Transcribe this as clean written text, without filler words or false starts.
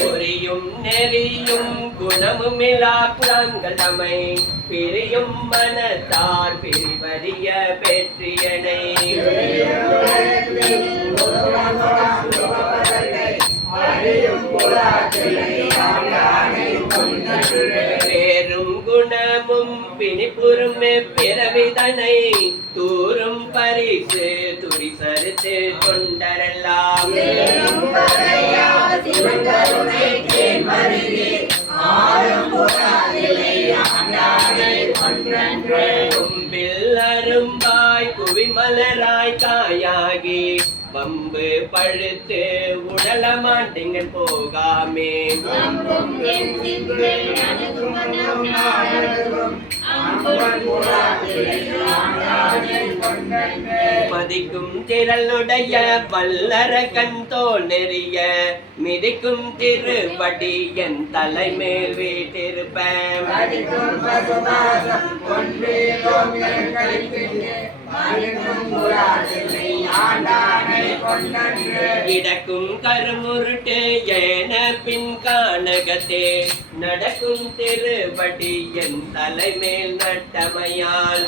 புரியும் நெறியும் குணமுமிலா புறங்களமை பிரியும் மனத்தார் பிரிவறிய பெற்றியனை பேரும் குணமும் பிணிப்புறும் பிறவிதனை தூரும் பரிசு துரிசரித்து கொண்டரெல்லாம் கும்பில் அரும்பாய் குவிமலராய் காயாகி வம்பு பழுத்து உடலமாட்டிங்க போகாமே மதிக்கும் திரளுடைய வல்லர கண்தோல் நெறிய மிதிக்கும் திருவடி என் தலைமேல் வீட்டிருப்பேன் இடக்கும் கருமுருட்டு ஏன பின் கானகத்தே நடக்கும் திருவடி என் தலைமேல் நட்டமையால்